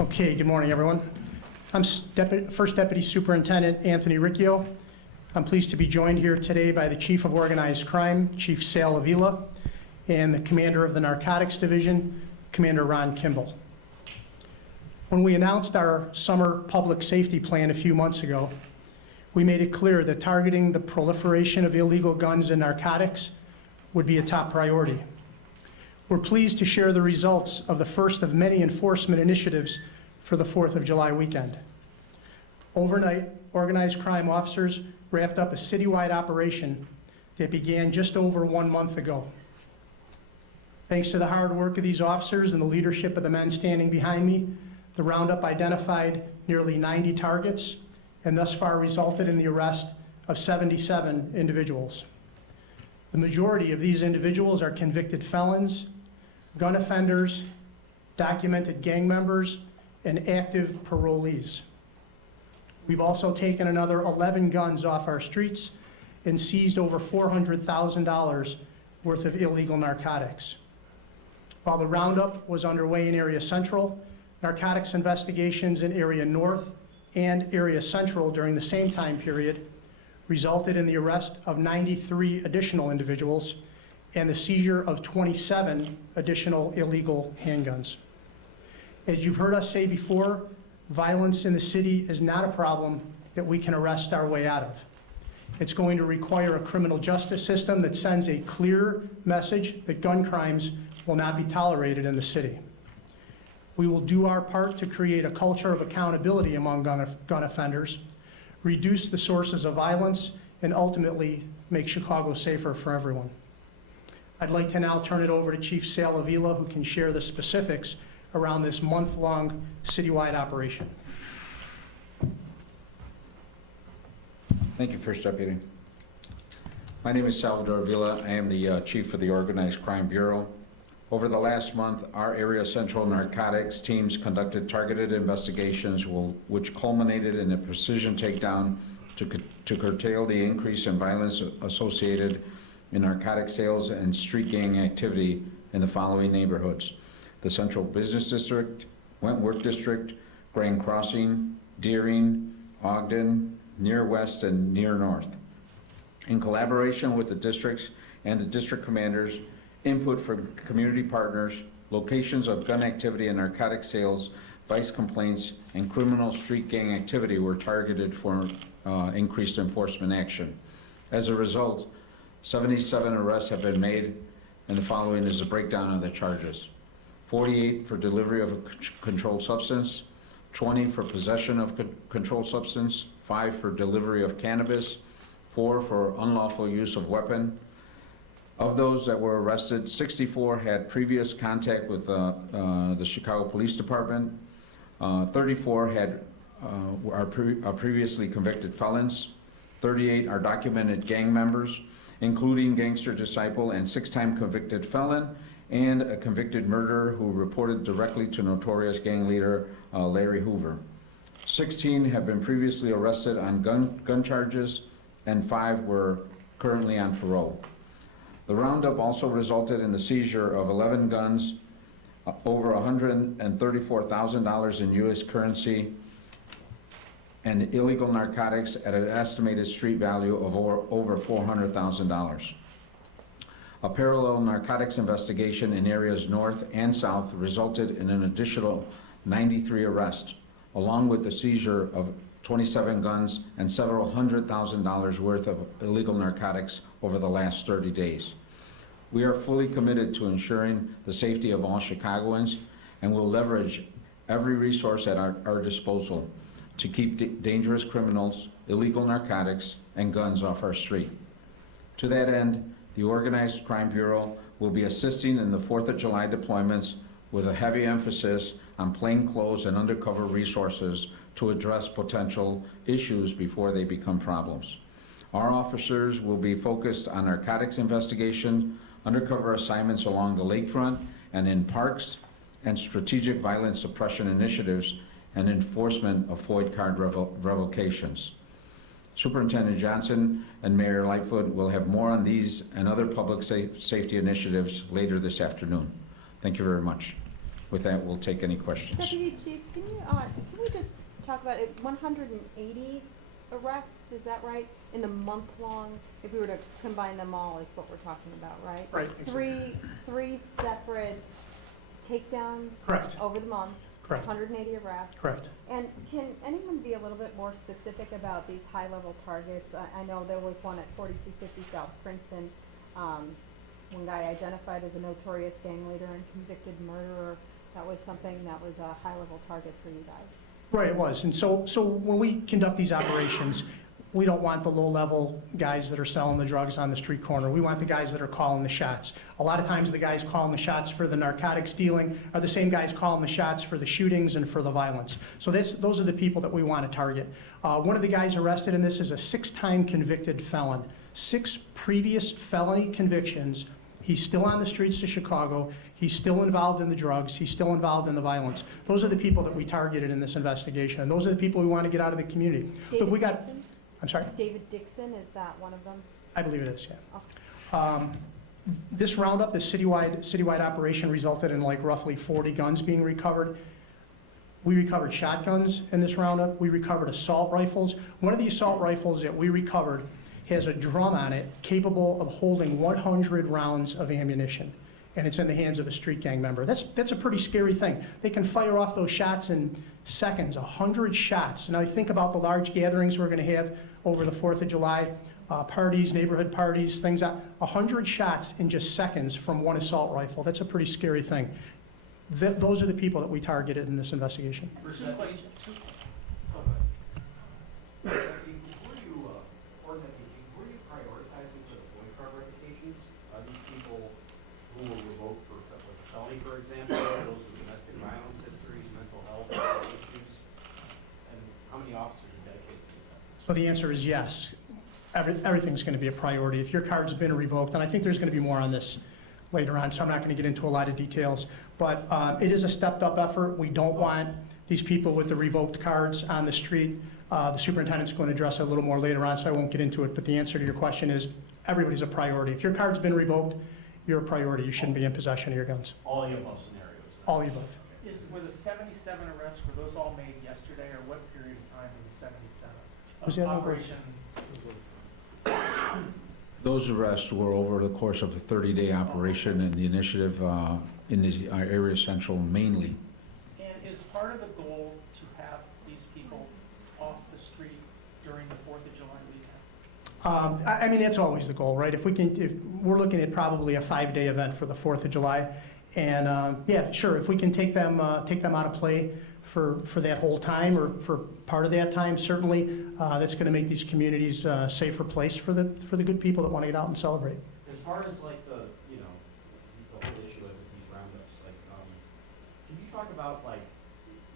Okay, good morning, everyone. I'm First Deputy Superintendent Anthony Riccio. I'm pleased to be joined here today by the Chief of Organized Crime, Chief Sal Avila, and the Commander of the Narcotics Division, Commander Ron Kimball. When we announced our summer public safety plan a few months ago, we made it clear that targeting the proliferation of illegal guns and narcotics would be a top priority. We're pleased to share the results of the first of many enforcement initiatives for the 4th of July weekend. Overnight, organized crime officers wrapped up a citywide operation that began just over 1 month ago. Thanks to the hard work of these officers and the leadership of the men standing behind me, the roundup identified nearly 90 targets and thus far resulted in the arrest of 77 individuals. The majority of these individuals are convicted felons, gun offenders, documented gang members, and active parolees. We've also taken another 11 guns off our streets and seized over $400,000 worth of illegal narcotics. While the roundup was underway in Area Central, narcotics investigations in Area North and Area Central during the same time period resulted in the arrest of 93 additional individuals and the seizure of 27 additional illegal handguns. As you've heard us say before, violence in the city is not a problem that we can arrest our way out of. It's going to require a criminal justice system that sends a clear message that gun crimes will not be tolerated in the city. We will do our part to create a culture of accountability among gun offenders, reduce the sources of violence, and ultimately make Chicago safer for everyone. I'd like to now turn it over to Chief Sal Avila, who can share the specifics around this month-long citywide operation. Thank you, First Deputy. My name is Salvador Avila. I am the Chief of the Organized Crime Bureau. Over the last month, our Area Central narcotics teams conducted targeted investigations which culminated in a precision takedown to curtail the increase in violence associated in narcotic sales and street gang activity in the following neighborhoods: the Central Business District, Wentworth District, Grand Crossing, Deering, Ogden, Near West, and Near North. In collaboration with the districts and the district commanders, input from community partners, locations of gun activity and narcotic sales, vice complaints, and criminal street gang activity were targeted for increased enforcement action. As a result, 77 arrests have been made, and the following is a breakdown of the charges: 48 for delivery of a controlled substance, 20 for possession of controlled substance, 5 for delivery of cannabis, 4 for unlawful use of weapon. Of those that were arrested, 64 had previous contact with the Chicago Police Department, 34 are previously convicted felons, 38 are documented gang members, including gangster disciple and 6-time convicted felon, and a convicted murderer who reported directly to notorious gang leader Larry Hoover. 16 have been previously arrested on gun charges, and 5 were currently on parole. The roundup also resulted in the seizure of 11 guns, over $134,000 in U.S. currency, and illegal narcotics at an estimated street value of over $400,000. A parallel narcotics investigation in areas north and south resulted in an additional 93 arrests, along with the seizure of 27 guns and several $100,000 worth of illegal narcotics over the last 30 days. We are fully committed to ensuring the safety of all Chicagoans and will leverage every resource at our disposal to keep dangerous criminals, illegal narcotics, and guns off our street. To that end, the Organized Crime Bureau will be assisting in the 4th of July deployments with a heavy emphasis on plainclothes and undercover resources to address potential issues before they become problems. Our officers will be focused on narcotics investigation, undercover assignments along the lakefront and in parks, and strategic violence suppression initiatives and enforcement of FOID card revocations. Superintendent Johnson and Mayor Lightfoot will have more on these and other public safety initiatives later this afternoon. Thank you very much. with that, we'll take any questions. Deputy Chief, can we just talk about it, 180 arrests, is that right? In the month-long, if we were to combine them all, is what we're talking about, right? Right. Three separate takedowns? Correct. Over the month? Correct. 180 arrests? Correct. And can anyone be a little bit more specific about these high-level targets? I know there was one at 4250 South Princeton, one guy identified as a notorious gang leader and convicted murderer. That was something that was a high-level target for you guys. Right, it was. And so when we conduct these operations, we don't want the low-level guys that are selling the drugs on the street corner. We want the guys that are calling the shots. A lot of times, the guys calling the shots for the narcotics dealing are the same guys calling the shots for the shootings and for the violence. So those are the people that we want to target. One of the guys arrested in this is a 6-time convicted felon. 6 previous felony convictions. He's still on the streets of Chicago. He's still involved in the drugs. He's still involved in the violence. Those are the people that we targeted in this investigation, and those are the people we want to get out of the community. Look, we got. Dixon? I'm sorry? David Dixon, is that one of them? I believe it is, yeah. Okay. This roundup, this citywide operation resulted in like roughly 40 guns being recovered. We recovered shotguns in this roundup. We recovered assault rifles. One of the assault rifles that we recovered has a drum on it capable of holding 100 rounds of ammunition, and it's in the hands of a street gang member. That's a pretty scary thing. They can fire off those shots in seconds, 100 shots. Now you think about the large gatherings we're going to have over the 4th of July, parties, neighborhood parties, things like 100 shots in just seconds from one assault rifle. That's a pretty scary thing. Those are the people that we targeted in this investigation. Who were revoked for felony, for example, those with domestic violence histories, mental health issues, and how many officers are dedicated to this effort? So the answer is yes. Everything's going to be a priority. If your card's been revoked, and I think there's going to be more on this later on, so I'm not going to get into a lot of details, but it is a stepped-up effort. We don't want these people with the revoked cards on the street. The superintendent's going to address it a little more later on, so I won't get into it, but the answer to your question is everybody's a priority. If your card's been revoked, you're a priority. You shouldn't be in possession of your guns. All the above scenarios. All the above. Were the 77 arrests, were those all made yesterday, or what period of time were the 77? Was that over? Operation? Those arrests were over the course of a 30-day operation, and the initiative in the area central mainly. And is part of the goal to have these people off the street during the 4th of July weekend? I mean, that's always the goal, right? If we're looking at probably a 5-day event for the 4th of July, and yeah, sure, if we can take them out of play for that whole time or for part of that time, certainly that's going to make these communities a safer place for the good people that want to get out and celebrate. As far as like the whole issue of these roundups, like, can you talk about like,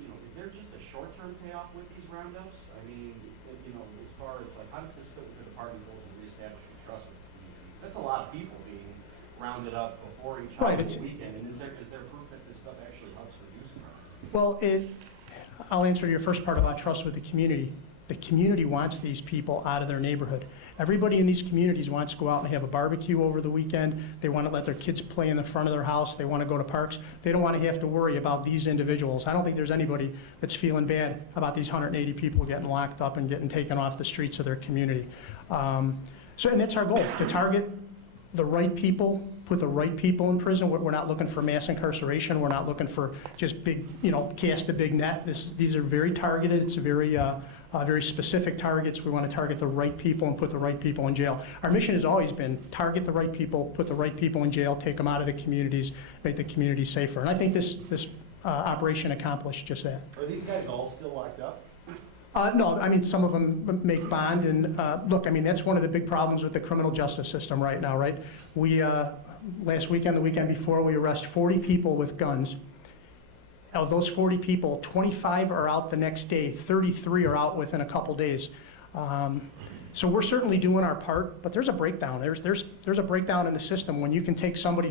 is there just a short-term payoff with these roundups? I mean, as far as like, how does this fit with the department goals and reestablishing trust with the community? That's a lot of people being rounded up before each weekend, and is there proof that this stuff actually helps reduce crime? Well, I'll answer your first part about trust with the community. The community wants these people out of their neighborhood. Everybody in these communities wants to go out and have a barbecue over the weekend. They want to let their kids play in the front of their house. They want to go to parks. They don't want to have to worry about these individuals. I don't think there's anybody that's feeling bad about these 180 people getting locked up and getting taken off the streets of their community. And that's our goal, to target the right people, put the right people in prison. We're not looking for mass incarceration. We're not looking for just big, cast a big net. These are very targeted. It's very specific targets. We want to target the right people and put the right people in jail. Our mission has always been target the right people, put the right people in jail, take them out of the communities, make the communities safer. And I think this operation accomplished just that. Are these guys all still locked up? No, I mean, some of them make bond, and look, I mean, that's one of the big problems with the criminal justice system right now, right? We, last weekend, the weekend before, we arrest 40 people with guns. Of those 40 people, 25 are out the next day, 33 are out within a couple days. So we're certainly doing our part, but there's a breakdown. There's a breakdown in the system when you can take somebody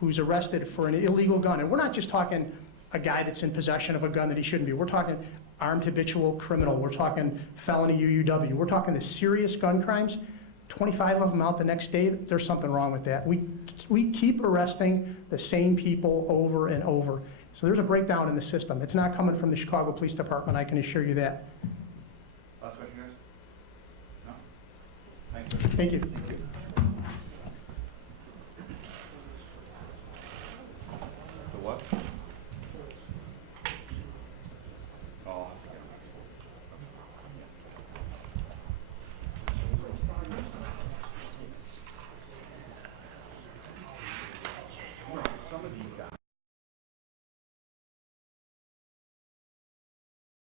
who's arrested for an illegal gun, and we're not just talking a guy that's in possession of a gun that he shouldn't be. We're talking armed habitual criminal. We're talking felony UUW. We're talking the serious gun crimes. 25 of them out the next day, there's something wrong with that. We keep arresting the same people over and over. So there's a breakdown in the system. It's not coming from the Chicago Police Department, I can assure you that. Last question, guys? No? Thanks, sir. Thank you. The what?